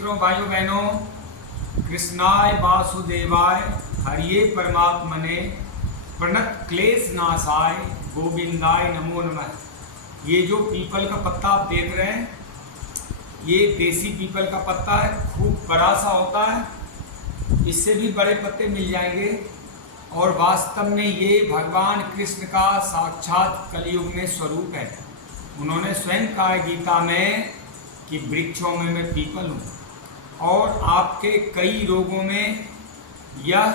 मित्रों, भाइयों बहनों, कृष्णाय वासुदेवाय हरिये परमात्मने प्रणत क्लेश नाशाय गोविंदाय नमो नमः। ये जो पीपल का पत्ता आप देख रहे हैं, ये देसी पीपल का पत्ता है। खूब बड़ा सा होता है, इससे भी बड़े पत्ते मिल जाएंगे। और वास्तव में ये भगवान कृष्ण का साक्षात कलयुग में स्वरूप है। उन्होंने स्वयं कहा है गीता में कि वृक्षों में मैं पीपल हूँ, और आपके कई रोगों में यह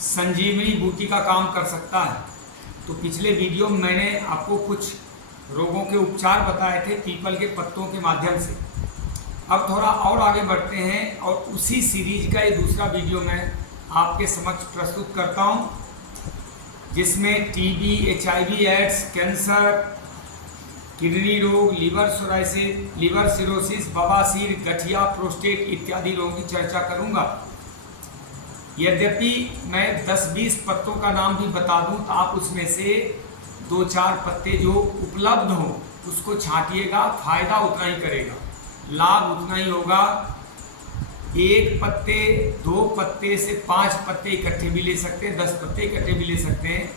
संजीवनी बूटी का काम कर सकता है। तो पिछले वीडियो में मैंने आपको कुछ रोगों के उपचार बताए थे पीपल के पत्तों के माध्यम से। अब थोड़ा और आगे बढ़ते हैं और उसी सीरीज का ये दूसरा वीडियो मैं आपके समक्ष प्रस्तुत करता हूँ, जिसमें TB, HIV AIDS, cancer, kidney रोग, लिवर सिरोसिस, बवासीर, गठिया, प्रोस्टेट इत्यादि रोगों की चर्चा करूंगा। यद्यपि मैं 10-20 पत्तों का नाम भी बता दूं तो आप उसमें से 2-4 पत्ते जो उपलब्ध हो उसको छांटिएगा, फायदा उतना ही करेगा, लाभ उतना ही होगा। 1 पत्ते, 2 पत्ते से 5 पत्ते इकट्ठे भी ले सकते हैं, 10 पत्ते इकट्ठे भी ले सकते हैं,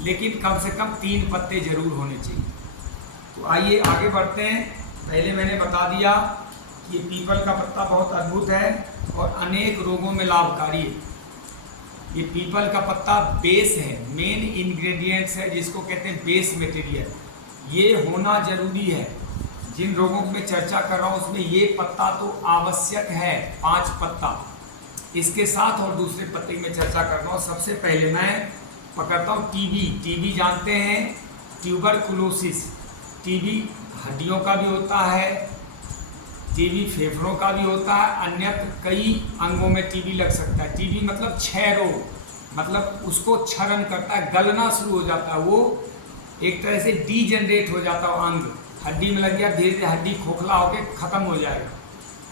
लेकिन कम से कम 3 पत्ते जरूर होने चाहिए। तो आइए आगे बढ़ते हैं। पहले मैंने बता दिया कि ये पीपल का पत्ता बहुत अद्भुत है और अनेक रोगों में लाभकारी है। ये पीपल का पत्ता बेस है, मेन इंग्रेडिएंट्स है, जिसको कहते हैं बेस मटेरियल। ये होना जरूरी है। जिन रोगों की मैं चर्चा कर रहा हूँ उसमें ये पत्ता तो आवश्यक है, 5 पत्ता। इसके साथ और दूसरे पत्ते की मैं चर्चा कर रहा हूँ। सबसे पहले मैं पकड़ता हूँ टीबी जानते हैं, ट्यूबरकुलोसिस। टीबी हड्डियों का भी होता है, टीबी फेफड़ों का भी होता है, अन्यत्र कई अंगों में टीबी लग सकता है। टीबी मतलब क्षय रोग, मतलब उसको क्षरण करता है, गलना शुरू हो जाता है, वो एक तरह से डीजनरेट हो जाता है अंग। हड्डी में लग गया, धीरे धीरे हड्डी खोखला होकर खत्म हो जाएगा।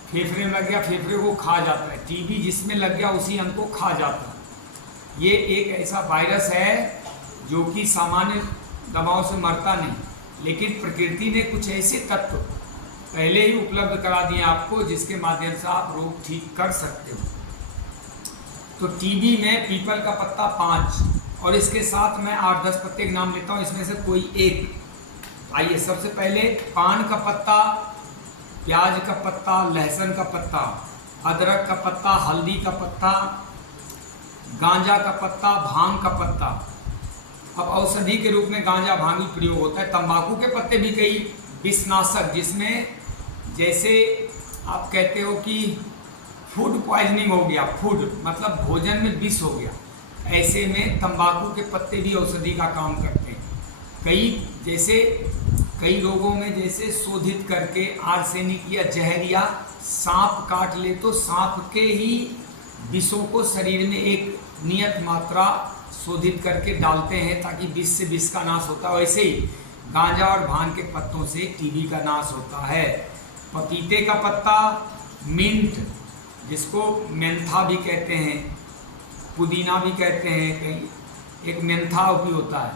फेफड़े में लग गया, फेफड़े को खा जाता है। टीबी जिसमें लग गया उसी अंग को खा जाता है। ये एक ऐसा वायरस है जो कि सामान्य दवाओं से मरता नहीं, लेकिन प्रकृति ने कुछ ऐसे तत्व पहले ही उपलब्ध करा दिए आपको, जिसके माध्यम से आप रोग ठीक कर सकते हो। तो टीबी में पीपल का पत्ता 5, और इसके साथ मैं 8-10 पत्ते के नाम लेता हूँ, इसमें से कोई एक। आइए, सबसे पहले पान का पत्ता, प्याज का पत्ता, लहसुन का पत्ता, अदरक का पत्ता, हल्दी का पत्ता, गांजा का पत्ता, भांग का पत्ता। अब औषधि के रूप में गांजा भांग प्रयोग होता है। तंबाकू के पत्ते भी कई विषनाशक, जिसमें जैसे आप कहते हो कि फूड पॉइजनिंग हो गया, फूड मतलब भोजन में विष हो गया, ऐसे में तंबाकू के पत्ते भी औषधि का काम करते हैं। कई रोगों में जैसे शोधित करके आर्सेनिक या जहरिया सांप काट ले तो सांप के ही विषों को शरीर में एक नियत मात्रा शोधित करके डालते हैं ताकि विष से विष का नाश होता है। वैसे ही गांजा और भांग के पत्तों से टीबी का नाश होता है। पपीते का पत्ता, मिंट, जिसको मेंथा भी कहते हैं, पुदीना भी कहते हैं, कहीं एक मेंथा भी होता है।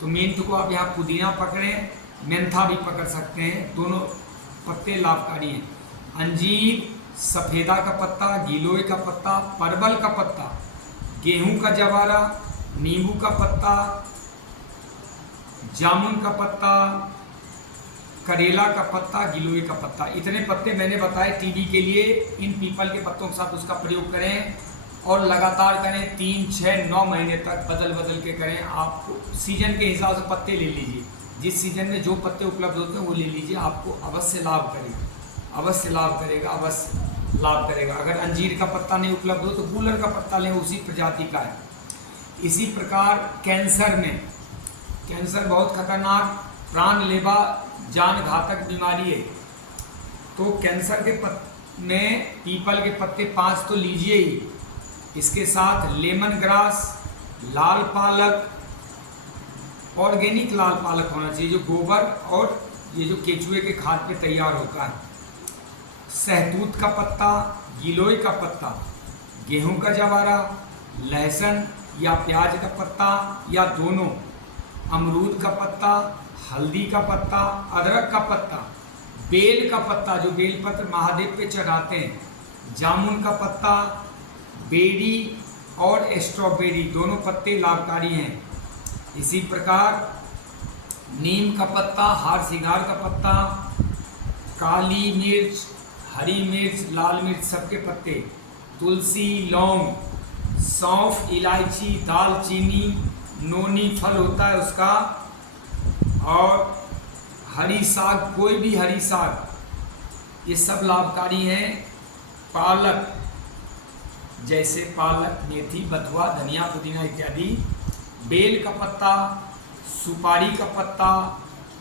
तो मिंट को आप यहाँ पुदीना पकड़ें, मेंथा भी पकड़ सकते हैं, दोनों पत्ते लाभकारी हैं। अंजीर, सफ़ेदा का पत्ता, गिलोय का पत्ता, परवल का पत्ता, गेहूं का जवारा, नींबू का पत्ता, जामुन का पत्ता, करेला का पत्ता, गिलोय का पत्ता, इतने पत्ते मैंने बताए टीबी के लिए। इन पीपल के पत्तों के साथ उसका प्रयोग करें और लगातार करें, 3, 6, 9 महीने तक बदल बदल के करें। आपको सीजन के हिसाब से पत्ते ले लीजिए, जिस सीजन में जो पत्ते उपलब्ध होते हैं वो ले लीजिए, आपको अवश्य लाभ करेगा, अवश्य लाभ करेगा, अवश्य लाभ करेगा। अगर अंजीर का पत्ता नहीं उपलब्ध हो तो गूलर का पत्ता लें, उसी प्रजाति का है। इसी प्रकार कैंसर में, कैंसर बहुत खतरनाक, जानलेवा, जान घातक बीमारी है। तो कैंसर के में पीपल के पत्ते 5 तो लीजिए ही, इसके साथ लेमन ग्रास, लाल पालक, ऑर्गेनिक लाल पालक होना चाहिए जो गोबर और ये जो केचुए के खाद पे तैयार होता है, सहतूत का पत्ता, गिलोय का पत्ता, गेहूं का जवारा, लहसुन या प्याज का पत्ता या दोनों, अमरूद का पत्ता, हल्दी का पत्ता, अदरक का पत्ता, बेल का पत्ता, जो बेलपत्र महादेव पे चढ़ाते हैं, जामुन का पत्ता, बेरी और स्ट्रॉबेरी दोनों पत्ते लाभकारी हैं। इसी प्रकार नीम का पत्ता, हार सिंगार का पत्ता, काली मिर्च, हरी मिर्च, लाल मिर्च सबके पत्ते, तुलसी, लौंग, सौंफ, इलायची, दालचीनी, नोनी फल होता है उसका, और हरी साग, कोई भी हरी साग, ये सब लाभकारी हैं। पालक, जैसे पालक, मेथी, बथुआ, धनिया, पुदीना इत्यादि। बेल का पत्ता, सुपारी का पत्ता,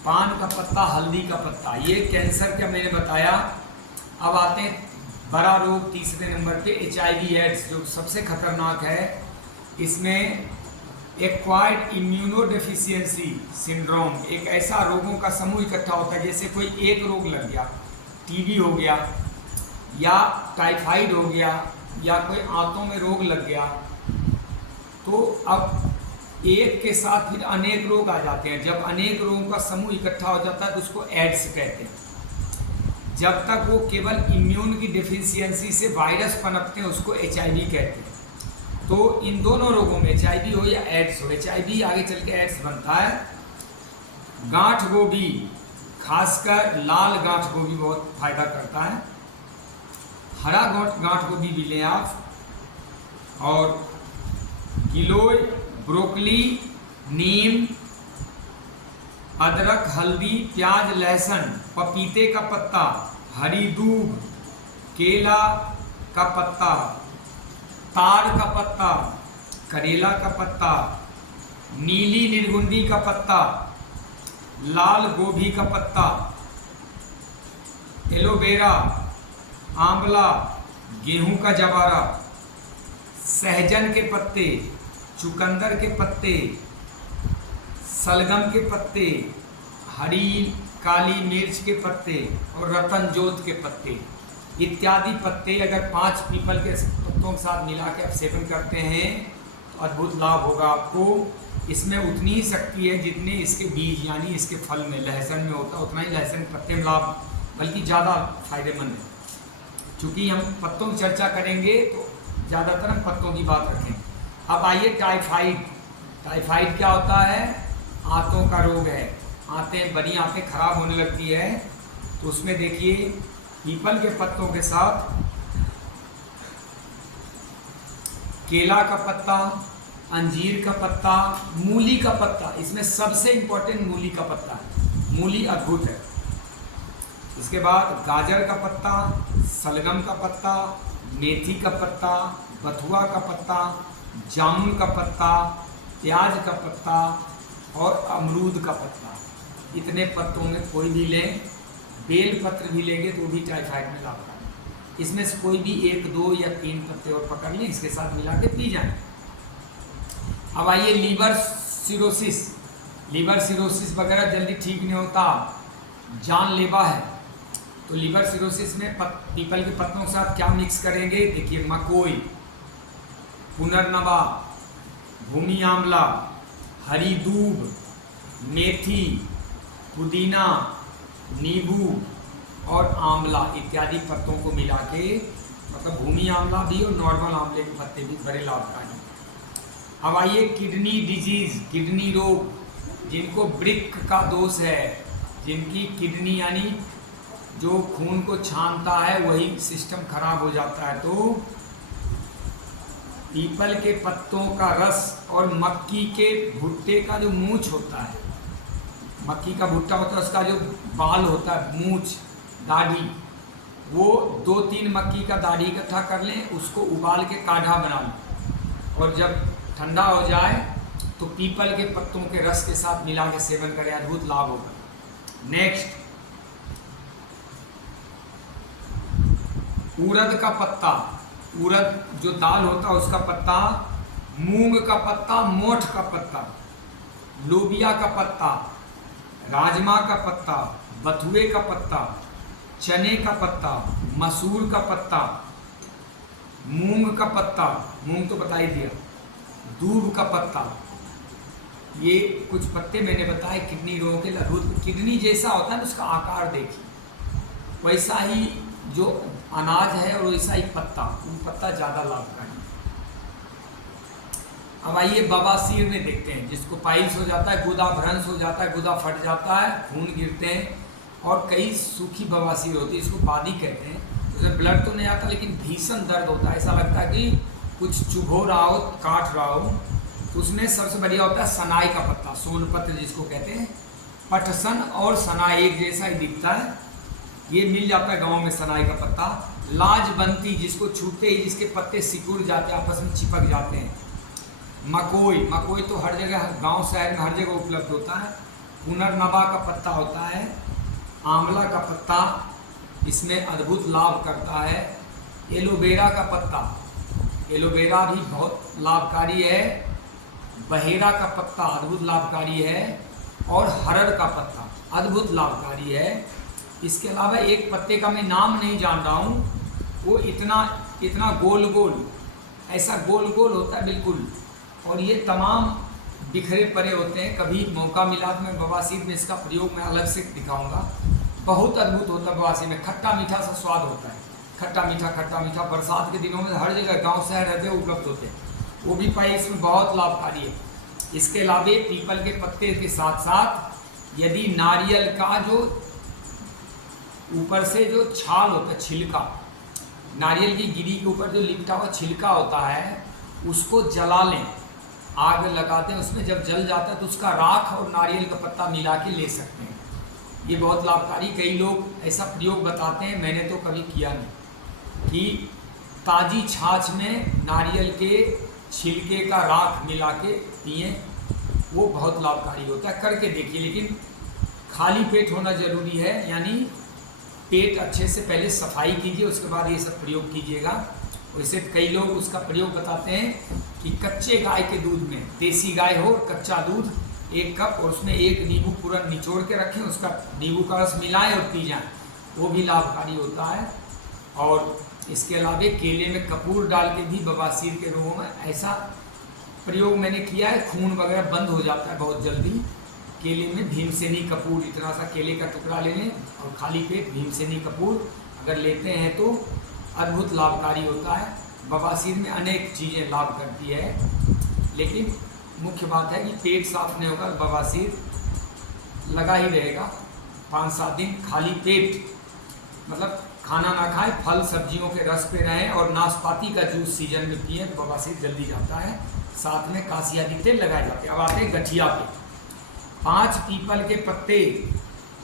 पान का पत्ता, हल्दी का पत्ता, ये कैंसर का मैंने बताया। अब आते हैं बड़ा रोग तीसरे नंबर पे, HIV एड्स, जो सबसे खतरनाक है। इसमें एक्वायर्ड इम्यूनोडेफिशिएंसी सिंड्रोम, एक ऐसा रोगों का समूह इकट्ठा होता है, जैसे कोई एक रोग लग गया, टीबी हो गया या टाइफाइड हो गया या कोई आंतों में रोग लग गया, तो अब एक के साथ फिर अनेक रोग आ जाते हैं। जब अनेक रोगों का समूह इकट्ठा हो जाता है तो उसको एड्स कहते हैं। जब तक वो केवल इम्यून की डिफिशियंसी से वायरस पनपते हैं उसको HIV कहते हैं। तो इन दोनों रोगों में HIV हो या एड्स हो, HIV आगे चल के एड्स बनता है। गांठ गोभी, खासकर लाल गांठ गोभी बहुत फायदा करता है। हरा गांठ गोभी भी लें आप, और गिलोय, ब्रोकली, नीम, अदरक, हल्दी, प्याज, लहसुन, पपीते का पत्ता, हरी दूब, केला का पत्ता, तार का पत्ता, करेला का पत्ता, नीली निर्गुंडी का पत्ता, लाल गोभी का पत्ता, एलोवेरा, आंवला, गेहूं का जवारा, सहजन के पत्ते, चुकंदर के पत्ते, सलगम के पत्ते, हरी काली मिर्च के पत्ते और रतन जोत के पत्ते इत्यादि पत्ते अगर 5 पीपल के पत्तों के साथ मिला के आप सेवन करते हैं तो अद्भुत लाभ होगा आपको। इसमें उतनी ही शक्ति है जितने इसके बीज यानी इसके फल में, लहसुन में होता है, उतना ही लहसुन पत्ते में लाभ, बल्कि ज़्यादा फायदेमंद है। चूँकि हम पत्तों की चर्चा करेंगे तो ज़्यादातर हम पत्तों की बात रखें। अब आइए टाइफाइड। टाइफाइड क्या होता है? आंतों का रोग है। आंतें, बड़ी आंतें खराब होने लगती है, तो उसमें देखिए पीपल के पत्तों के साथ केला का पत्ता, अंजीर का पत्ता, मूली का पत्ता, इसमें सबसे इंपॉर्टेंट मूली का पत्ता है। मूली अद्भुत है। इसके बाद गाजर का पत्ता, सलगम का पत्ता, मेथी का पत्ता, बथुआ का पत्ता, जामुन का पत्ता, प्याज का पत्ता और अमरूद का पत्ता। इतने पत्तों में कोई भी लें, बेल पत्र भी लेंगे तो भी टाइफाइड में लाभकारी है। इसमें से कोई भी 1, 2 या 3 पत्ते और पकड़ लें, इसके साथ मिला के पी जाएं। अब आइए लीवर सिरोसिस। लीवर सिरोसिस वगैरह जल्दी ठीक नहीं होता, जानलेवा है। तो लीवर सिरोसिस में पीपल के पत्तों के साथ क्या मिक्स करेंगे? देखिए मकोई, पुनर्नवा, भूमि आंवला, हरी दूब, मेथी, पुदीना, नींबू और आंवला इत्यादि पत्तों को मिला के, मतलब भूमि आंवला भी और नॉर्मल आंवले के पत्ते भी बड़े लाभकारी। अब आइए किडनी डिजीज, किडनी रोग, जिनको वृक्क का दोष है, जिनकी किडनी यानी जो खून को छानता है वही सिस्टम खराब हो जाता है, तो पीपल के पत्तों का रस और मक्की के भुट्टे का जो मूंछ होता है, मक्की का भुट्टा होता है, उसका जो बाल होता है, मूंछ, दाढ़ी, वो 2-3 मक्की का दाढ़ी इकट्ठा कर लें, उसको उबाल के काढ़ा बना लें और जब ठंडा हो जाए तो पीपल के पत्तों के रस के साथ मिला के सेवन करें, अद्भुत लाभ होगा। नेक्स्ट, उड़द का पत्ता, उड़द जो दाल होता है उसका पत्ता, मूंग का पत्ता, मोठ का पत्ता, लोबिया का पत्ता, राजमा का पत्ता, बथुए का पत्ता, चने का पत्ता, मसूर का पत्ता, मूंग का पत्ता, मूंग तो बता ही दिया, दूब का पत्ता, ये कुछ पत्ते मैंने बताए किडनी रोग के। अद्भुत किडनी जैसा होता है, उसका आकार देखिए, वैसा ही जो अनाज है और वैसा ही पत्ता, वो पत्ता ज़्यादा लाभकारी है। अब आइए बवासीर में देखते हैं, जिसको पाइल्स हो जाता है, गुदा भ्रंश हो जाता है, गुदा फट जाता है, खून गिरते हैं, और कई सूखी बवासीर होती है, इसको बादी कहते हैं। उसमें ब्लड तो नहीं आता लेकिन भीषण दर्द होता है, ऐसा लगता है कि कुछ चुभो रहा हो, काट रहा हो। तो उसमें सबसे बढ़िया होता है सनाई का पत्ता, सोनपत्र जिसको कहते हैं। पटसन और सनाई एक जैसा ही दिखता है, ये मिल जाता है गाँव में सनाई का पत्ता। लाजबंती, जिसको छूते ही जिसके पत्ते सिकुड़ जाते हैं, आपस में चिपक जाते हैं। मकोई, मकोई तो हर जगह, गांव शहर में हर जगह उपलब्ध होता है। पुनर्नवा का पत्ता होता है। आंवला का पत्ता इसमें अद्भुत लाभ करता है। एलोवेरा का पत्ता, एलोवेरा भी बहुत लाभकारी है। बहेरा का पत्ता अद्भुत लाभकारी है, और हरड़ का पत्ता अद्भुत लाभकारी है। इसके अलावा एक पत्ते का मैं नाम नहीं जान रहा हूँ, वो इतना गोल गोल, ऐसा गोल गोल होता है बिल्कुल, और ये तमाम बिखरे पड़े होते हैं। कभी मौका मिला तो मैं बवासीर में इसका प्रयोग मैं अलग से दिखाऊंगा। बहुत अद्भुत होता है बवासीर में, खट्टा मीठा सा स्वाद होता है, खट्टा मीठा। बरसात के दिनों में हर जगह गांव शहर रहते उपलब्ध होते हैं, वो भी पाई इसमें बहुत लाभकारी है। इसके अलावा पीपल के पत्ते के साथ साथ यदि नारियल का जो ऊपर से जो छाल होता है, छिलका, नारियल की गिरी के ऊपर जो लिपटा हुआ छिलका होता है, उसको जला लें, आग लगाते हैं, उसमें जब जल जाता है तो उसका राख और नारियल का पत्ता मिला के ले सकते हैं। ये बहुत लाभकारी, कई लोग ऐसा प्रयोग बताते हैं, मैंने तो कभी किया नहीं, कि ताज़ी छाछ में नारियल के छिलके का राख मिला के पिएँ, वो बहुत लाभकारी होता है। करके देखिए, लेकिन खाली पेट होना जरूरी है, यानी पेट अच्छे से पहले सफाई कीजिए, उसके बाद ये सब प्रयोग कीजिएगा। वैसे कई लोग उसका प्रयोग बताते हैं कि कच्चे गाय के दूध में, देसी गाय हो, कच्चा दूध 1 कप, और उसमें 1 नींबू पूरा निचोड़ के रखें, उसका नींबू का रस मिलाएं और पी जाएं, वो भी लाभकारी होता है। और इसके अलावा केले में कपूर डाल के भी बवासीर के रोगों में ऐसा प्रयोग मैंने किया है, खून वगैरह बंद हो जाता है बहुत जल्दी। केले में भीमसेनी कपूर, इतना सा केले का टुकड़ा ले लें और खाली पेट भीमसेनी कपूर अगर लेते हैं तो अद्भुत लाभकारी होता है। बवासीर में अनेक चीज़ें लाभ करती है, लेकिन मुख्य बात है कि पेट साफ नहीं होगा, बवासीर लगा ही रहेगा 5-7 दिन। खाली पेट मतलब खाना ना खाएं, फल सब्जियों के रस पे रहें, और नाशपाती का जूस सीजन में पिए तो बवासीर जल्दी जाता है। साथ में कासिया की तेल लगाए जाते हैं। अब आते हैं गठिया पे। 5 पीपल के पत्ते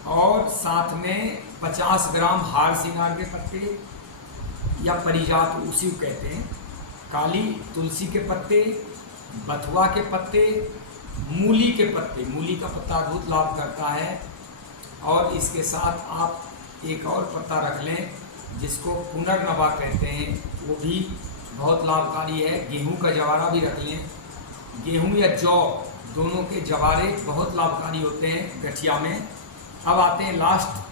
और साथ में 50 ग्राम हार सिंगार के पत्ते या परिजात उसी को कहते हैं, काली तुलसी के पत्ते, बथुआ के पत्ते, मूली के पत्ते, मूली का पत्ता अद्भुत लाभ करता है। और इसके साथ आप एक और पत्ता रख लें जिसको पुनर्नवा कहते हैं, वो भी बहुत लाभकारी है। गेहूं का जवारा भी रख लें, गेहूं या जौ दोनों के जवारे बहुत लाभकारी होते हैं गठिया में। अब आते हैं लास्ट,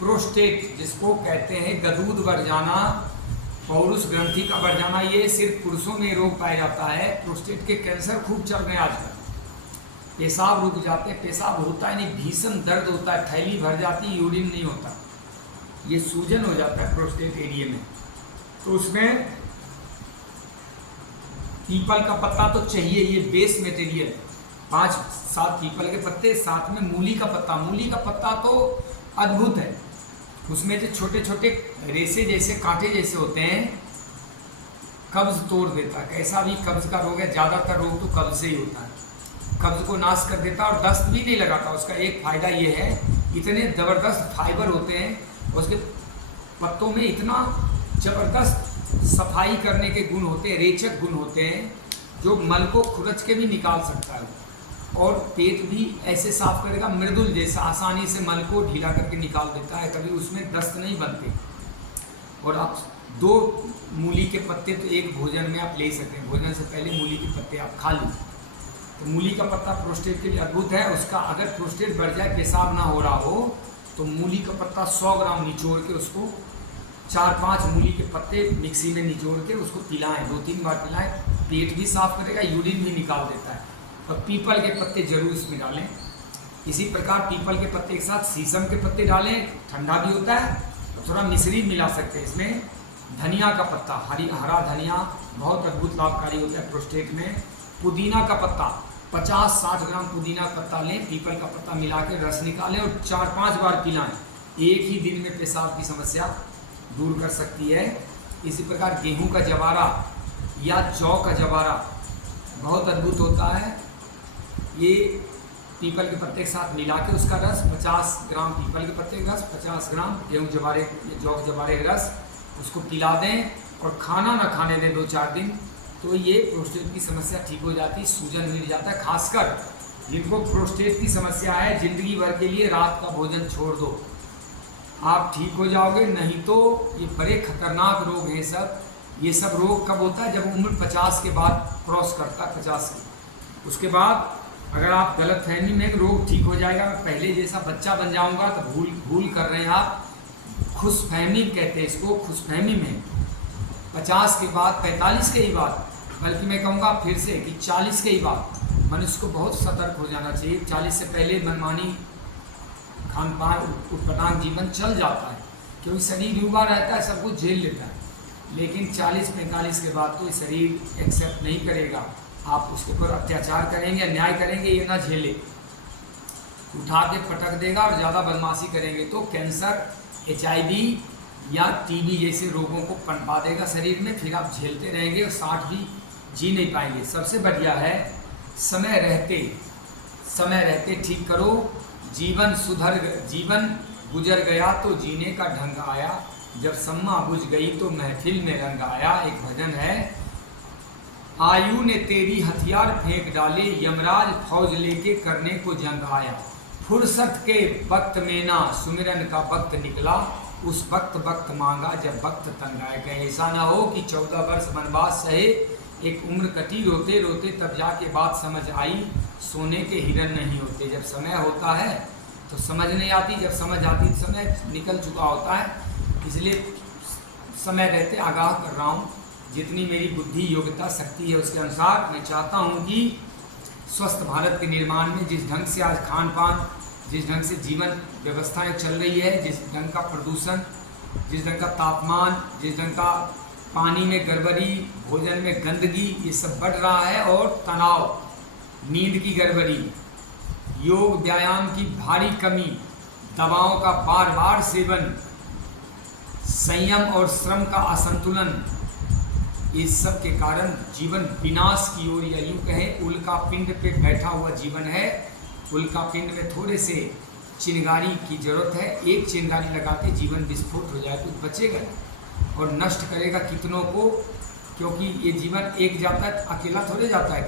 प्रोस्टेट जिसको कहते हैं, गदूद बढ़ जाना, पौरुष ग्रंथि का बढ़ जाना, ये सिर्फ पुरुषों में रोग पाया जाता है। प्रोस्टेट के कैंसर खूब चल रहे हैं आजकल। पेशाब रुक जाते हैं, पेशाब होता है नहीं, भीषण दर्द होता है, थैली भर जाती है, यूरिन नहीं होता, ये सूजन हो जाता है प्रोस्टेट एरिया में। तो उसमें पीपल का पत्ता तो चाहिए, ये बेस मटेरियल। 5-7 पीपल के पत्ते, साथ में मूली का पत्ता। मूली का पत्ता तो अद्भुत है, उसमें जो छोटे छोटे रेशे जैसे कांटे जैसे होते हैं, कब्ज तोड़ देता है। कैसा भी कब्ज का रोग है, ज़्यादातर रोग तो कब्ज से ही होता है, कब्ज को नाश कर देता है और दस्त भी नहीं लगाता। उसका एक फ़ायदा ये है, इतने ज़बरदस्त फाइबर होते हैं, उसके पत्तों में इतना ज़बरदस्त सफाई करने के गुण होते हैं, रेचक गुण होते हैं, जो मल को खुरच के भी निकाल सकता है, और पेट भी ऐसे साफ करेगा मृदुल जैसा, आसानी से मल को ढीला करके निकाल देता है, कभी उसमें दस्त नहीं बनते। और आप 2 मूली के पत्ते तो एक भोजन में आप ले सकते हैं, भोजन से पहले मूली के पत्ते आप खा लीजिए। तो मूली का पत्ता प्रोस्टेट के लिए अद्भुत है। उसका अगर प्रोस्टेट बढ़ जाए, पेशाब ना हो रहा हो, तो मूली का पत्ता 100 ग्राम निचोड़ के उसको 4-5 मूली के पत्ते मिक्सी में निचोड़ के उसको पिलाएं, 2-3 बार पिलाएं, पेट भी साफ करेगा, यूरिन भी निकाल देता है। और पीपल के पत्ते जरूर इसमें डालें। इसी प्रकार पीपल के पत्ते के साथ शीशम के पत्ते डालें, ठंडा भी होता है थोड़ा मिश्री मिला सकते हैं इसमें। धनिया का पत्ता, हरा धनिया बहुत अद्भुत लाभकारी होता है प्रोस्टेट में। पुदीना का पत्ता 50-60 ग्राम पुदीना का पत्ता लें, पीपल का पत्ता मिला के रस निकालें और 4-5 बार पिलाएं। एक ही दिन में पेशाब की समस्या दूर कर सकती है। इसी प्रकार गेहूं का जवारा या जौ का जवारा बहुत अद्भुत होता है। ये पीपल के पत्ते के साथ मिला के उसका रस 50 ग्राम पीपल के पत्ते का रस, 50 ग्राम गेहूं जवारे जौ जवारे का रस, उसको पिला दें और खाना ना खाने दें 2-4 दिन, तो ये प्रोस्टेट की समस्या ठीक हो जाती है, सूजन मिट जाता है। खासकर जिनको प्रोस्टेट की समस्या है, जिंदगी भर के लिए रात का भोजन छोड़ दो, आप ठीक हो जाओगे। नहीं तो ये बड़े खतरनाक रोग हैं सब। ये सब रोग कब होता है? जब उम्र 50 के बाद क्रॉस करता है, 50 की। उसके बाद अगर आप गलत फहमी में रोग ठीक हो जाएगा, पहले जैसा बच्चा बन जाऊंगा, तो भूल कर रहे हैं आप। खुशफहमी कहते हैं इसको, खुशफहमी में 50 के बाद, 45 के ही बाद, बल्कि मैं कहूँगा फिर से कि 40 के ही बाद मनुष्य को बहुत सतर्क हो जाना चाहिए। 40 से पहले मनमानी खान पान उत्पटांग जीवन चल जाता है, क्योंकि शरीर युवा रहता है, सब कुछ झेल लेता है। लेकिन 40-45 के बाद तो शरीर एक्सेप्ट नहीं करेगा। आप उसके ऊपर अत्याचार करेंगे, अन्याय करेंगे, ये ना झेले, उठा के पटक देगा और ज़्यादा बदमाशी करेंगे तो कैंसर, HIV या TB जैसे रोगों को पनपा देगा शरीर में। फिर आप झेलते रहेंगे और 60 भी जी नहीं पाएंगे। सबसे बढ़िया है समय रहते ठीक करो। जीवन गुजर गया तो जीने का ढंग आया, जब सम्मा बुझ गई तो महफिल में रंग आया। एक भजन है, आयु ने तेरी हथियार फेंक डाले, यमराज फौज लेके करने को जंग आया। फुर्सत के वक्त में ना सुमिरन का वक्त निकला, उस वक्त मांगा जब वक्त तंग आए। कहीं ऐसा ना हो कि 14 वर्ष वनवास सहे, एक उम्र कटी रोते रोते, तब जाके बात समझ आई, सोने के हिरन नहीं होते। जब समय होता है तो समझ नहीं आती, जब समझ आती तो समय निकल चुका होता है। इसलिए समय रहते आगाह कर रहा हूँ। जितनी मेरी बुद्धि योग्यता शक्ति है उसके अनुसार मैं चाहता हूँ कि स्वस्थ भारत के निर्माण में जिस ढंग से आज खान पान, जिस ढंग से जीवन व्यवस्थाएं चल रही है, जिस ढंग का प्रदूषण, जिस ढंग का तापमान, जिस ढंग का पानी में गड़बड़ी, भोजन में गंदगी, ये सब बढ़ रहा है। और तनाव, नींद की गड़बड़ी, योग व्यायाम की भारी कमी, दवाओं का बार बार सेवन, संयम और श्रम का असंतुलन, इस सब के कारण जीवन विनाश की ओर, या यूँ कहें उल्का पिंड पे बैठा हुआ जीवन है। उल्का पिंड में थोड़े से चिंगारी की जरूरत है। एक चिंगारी लगा के जीवन विस्फोट हो जाए, कुछ बचेगा और नष्ट करेगा कितनों को, क्योंकि ये जीवन एक जाता है, अकेला थोड़े जाता है,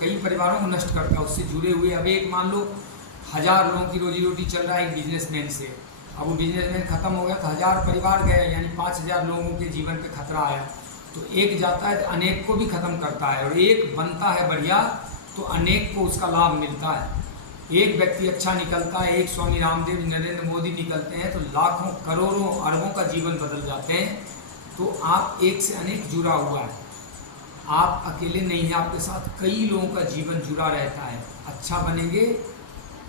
कई परिवारों को नष्ट करता है उससे जुड़े हुए। अब एक मान लो 1000 लोगों की रोजी रोटी चल रहा है एक बिजनेसमैन से, अब वो बिजनेसमैन खत्म हो गया तो 1000 परिवार गए, यानी 5000 लोगों के जीवन पे खतरा आया। तो एक जाता है तो अनेक को भी खत्म करता है, और एक बनता है बढ़िया तो अनेक को उसका लाभ मिलता है। एक व्यक्ति अच्छा निकलता है, एक स्वामी रामदेव, नरेंद्र मोदी निकलते हैं तो लाखों करोड़ों अरबों का जीवन बदल जाते हैं। तो आप एक से अनेक जुड़ा हुआ है, आप अकेले नहीं हैं, आपके साथ कई लोगों का जीवन जुड़ा रहता है। अच्छा बनेंगे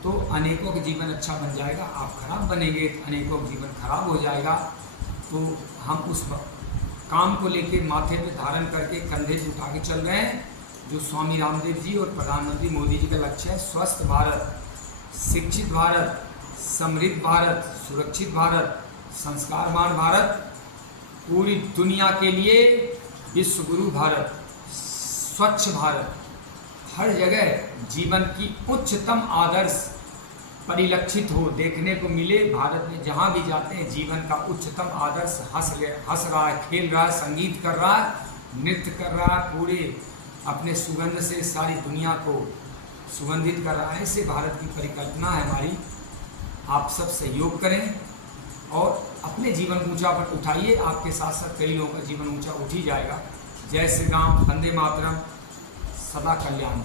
तो अनेकों का जीवन अच्छा बन जाएगा, आप खराब बनेंगे तो अनेकों का जीवन खराब हो जाएगा। तो हम उस काम को लेके माथे पे धारण करके कंधे पे उठा के चल रहे हैं, जो स्वामी रामदेव जी और प्रधानमंत्री मोदी जी का लक्ष्य है। स्वस्थ भारत, शिक्षित भारत, समृद्ध भारत, सुरक्षित भारत, संस्कारवान भारत, पूरी दुनिया के लिए विश्व गुरु भारत, स्वच्छ भारत, हर जगह जीवन की उच्चतम आदर्श परिलक्षित हो, देखने को मिले। भारत में जहाँ भी जाते हैं जीवन का उच्चतम आदर्श हंस रहा है, खेल रहा है, संगीत कर रहा है, नृत्य कर रहा है, पूरे अपने सुगंध से सारी दुनिया को सुगंधित कर रहा है। इससे भारत की परिकल्पना है हमारी। आप सब सहयोग करें और अपने जीवन ऊंचा पर उठाइए, आपके साथ साथ कई लोगों का जीवन ऊंचा उठ ही जाएगा। जय श्री राम, वंदे मातरम, सदा कल्याण।